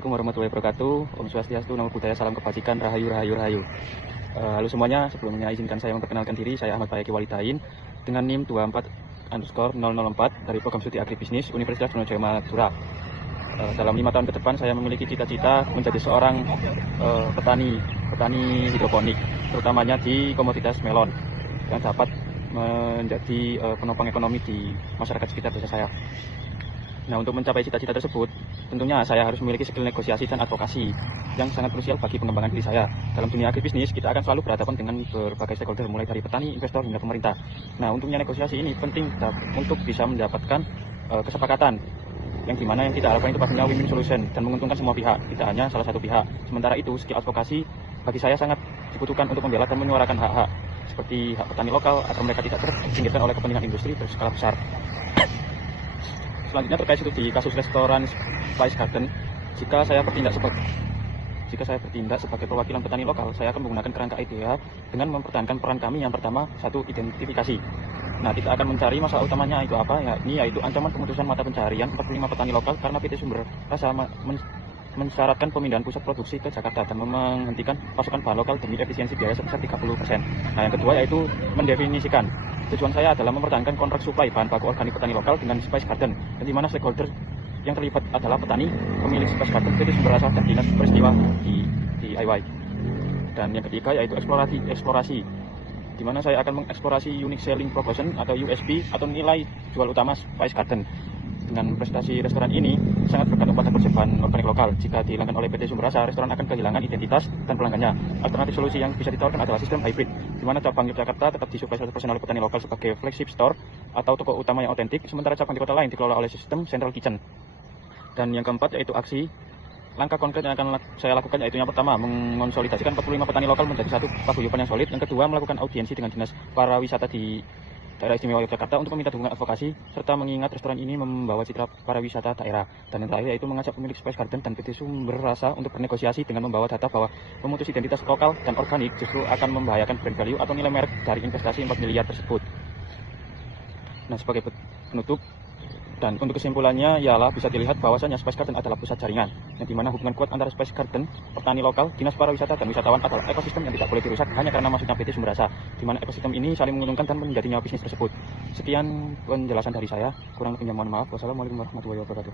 Assalamualaikum warahmatullahi wabarakatuh. Om Swastiastu, Namo Buddhaya, salam kebajikan, rahayu, rahayu, rahayu. Halo semuanya, sebelumnya izinkan saya memperkenalkan diri. Saya Ahmad Bayaki Walidain dengan NIM 24_004 dari program studi agribisnis Universitas Trunojoyo Madura. Dalam 5 tahun ke depan saya memiliki cita-cita menjadi seorang petani hidroponik, terutamanya di komoditas melon yang dapat menjadi penopang ekonomi di masyarakat sekitar desa saya. Nah, untuk mencapai cita-cita tersebut, tentunya saya harus memiliki skill negosiasi dan advokasi yang sangat krusial bagi pengembangan diri saya. Dalam dunia agribisnis, kita akan selalu berhadapan dengan berbagai stakeholder, mulai dari petani, investor, hingga pemerintah. Nah, untungnya negosiasi ini penting untuk bisa mendapatkan kesepakatan yang dimana yang kita harapkan itu pastinya win-win solution dan menguntungkan semua pihak, tidak hanya salah satu pihak. Sementara itu, skill advokasi bagi saya sangat dibutuhkan untuk membela dan menyuarakan hak-hak seperti hak petani lokal agar mereka tidak tersingkirkan oleh kepentingan industri berskala besar. Selanjutnya terkait di kasus restoran Spice Garden, jika saya bertindak sebagai perwakilan petani lokal, saya akan menggunakan kerangka IDEA dengan mempertahankan peran kami. Yang pertama, satu, identifikasi. Nah, kita akan mencari masalah utamanya itu apa, yaitu ancaman pemutusan mata pencaharian 45 petani lokal karena PT Sumber Rasa mensyaratkan pemindahan pusat produksi ke Jakarta dan menghentikan pasokan bahan lokal demi efisiensi biaya sebesar 30%. Nah, yang kedua yaitu mendefinisikan. Tujuan saya adalah mempertahankan kontrak suplai bahan baku organik petani lokal dengan Spice Garden, di mana stakeholder yang terlibat adalah petani, pemilik Spice Garden, PT Sumber Rasa, dan dinas peristiwa di DIY. Dan yang ketiga yaitu eksplorasi, di mana saya akan mengeksplorasi unique selling proposition atau USP atau nilai jual utama Spice Garden. Dengan prestasi restoran ini sangat bergantung pada persiapan organik lokal. Jika dihilangkan oleh PT Sumber Rasa, restoran akan kehilangan identitas dan pelanggannya. Alternatif solusi yang bisa ditawarkan adalah sistem hybrid, di mana cabang Yogyakarta tetap disuplai 100% oleh petani lokal sebagai flagship store atau toko utama yang otentik, sementara cabang di kota lain dikelola oleh sistem central kitchen. Dan yang keempat yaitu aksi. Langkah konkret yang akan saya lakukan yaitu yang pertama, mengonsolidasikan 45 petani lokal menjadi satu paguyuban yang solid. Yang kedua, melakukan audiensi dengan dinas pariwisata di daerah istimewa Yogyakarta untuk meminta dukungan advokasi, serta mengingat restoran ini membawa citra pariwisata daerah. Dan yang terakhir yaitu mengajak pemilik Spice Garden dan PT Sumber Rasa untuk bernegosiasi dengan membawa data bahwa memutus identitas lokal dan organik justru akan membahayakan brand value atau nilai merek dari investasi 4 miliar tersebut. Nah, sebagai penutup dan untuk kesimpulannya ialah bisa dilihat bahwasanya Spice Garden adalah pusat jaringan, yang dimana hubungan kuat antara Spice Garden, petani lokal, dinas pariwisata, dan wisatawan adalah ekosistem yang tidak boleh dirusak hanya karena masuknya PT Sumber Rasa, di mana ekosistem ini saling menguntungkan dan menjadi nyawa bisnis tersebut. Sekian penjelasan dari saya, kurang lebihnya mohon maaf. Wassalamualaikum warahmatullahi wabarakatuh.